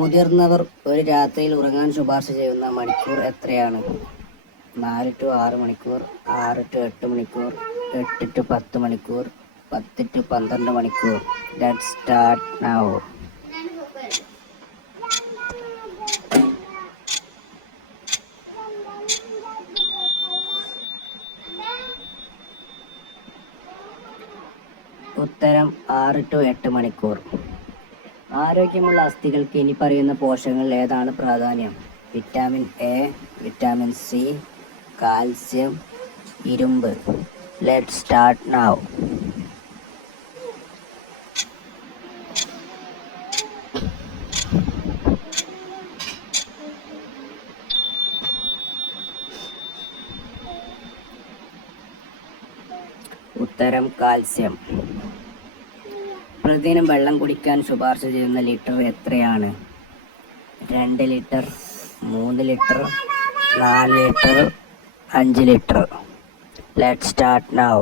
മുതിർന്നവർ ഒരു രാത്രിയിൽ ഉറങ്ങാൻ ശുപാർശ ചെയ്യുന്ന മണിക്കൂർ എത്രയാണ്? 4 to 6 മണിക്കൂർ, 6 to 8 മണിക്കൂർ, 8 to 10 മണിക്കൂർ, 10 to 12 മണിക്കൂർ. Let's start now. ഉത്തരം 6 to 8 മണിക്കൂർ. ആരോഗ്യമുള്ള അസ്ഥികൾക്ക് ഇനി പറയുന്ന പോഷകങ്ങൾ ഏതാണ് പ്രാധാന്യം? Vitamin A, vitamin C, calcium, ഇരുമ്പ്. Let's start now. ഉത്തരം കാൽസ്യം. പ്രതിദിനം വെള്ളം കുടിക്കാൻ ശുപാർശ ചെയ്യുന്ന ലിറ്റർ എത്രയാണ്? 2 litre, 3 litre, 4 litre, 5 litre. Let's start now.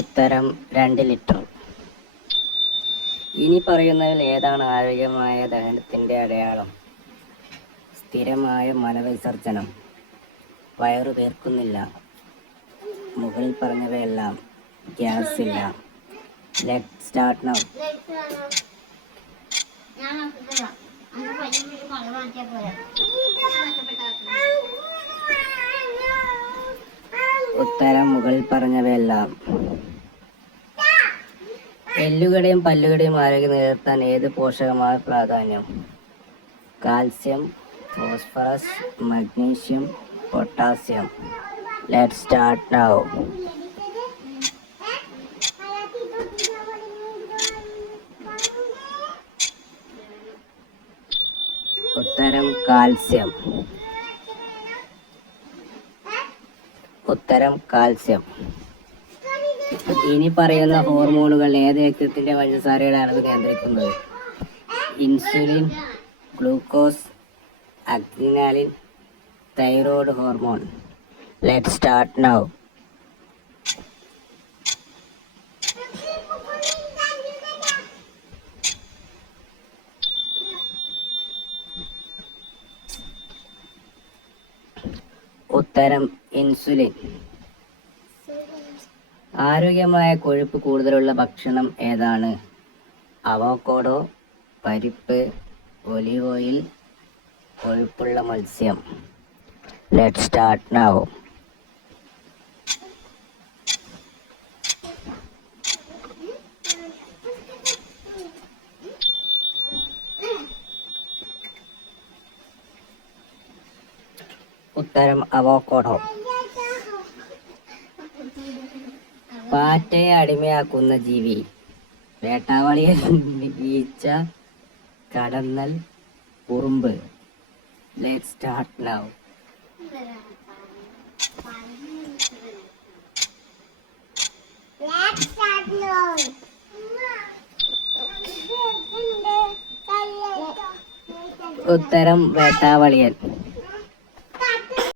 ഉത്തരം 2 ലിറ്റർ. ഇനി പറയുന്നതിൽ ഏതാണ് ആരോഗ്യമായ ദഹനത്തിൻ്റെ അടയാളം? സ്ഥിരമായ മലവിസർജനം, വയറു വീർക്കുന്നില്ല, മുകളിൽ പറഞ്ഞവയെല്ലാം ഗ്യാസ് ഇല്ല. Let's start now. ഉത്തരം മുകളിൽ പറഞ്ഞവയെല്ലാം. എല്ലുകളുടെയും പല്ലുകളുടെയും ആരോഗ്യം നിലനിർത്താൻ ഏത് പോഷകമാണ് പ്രാധാന്യം? Calcium, phosphorus, magnesium, potassium. Let's start now. ഉത്തരം കാൽസ്യം. ഉത്തരം കാൽസ്യം. ഇനി പറയുന്ന ഹോർമോണുകൾ ഏത് രക്തത്തിന്റെ പഞ്ചസാരയുടെ അളവ് നിയന്ത്രിക്കുന്നത്? Insulin, glucose, adrenaline, thyroid hormone. Let's start now. ഉത്തരം ഇൻസുലിൻ. ആരോഗ്യമായ കൊഴുപ്പ് കൂടുതലുള്ള ഭക്ഷണം ഏതാണ്? അവോക്കാഡോ, പരിപ്പ്, ഒലിവ് ഓയിൽ, കൊഴുപ്പുള്ള മത്സ്യം. Let's start now. ഉത്തരം അവോക്കാഡോ. പാറ്റയെ അടിമയാക്കുന്ന ജീവി? വേട്ടാവാളിയൻ, ഈച്ച, കടന്നൽ, ഉറുമ്പ്. Let's start now. ഉത്തരം വേട്ടാവളിയൻ.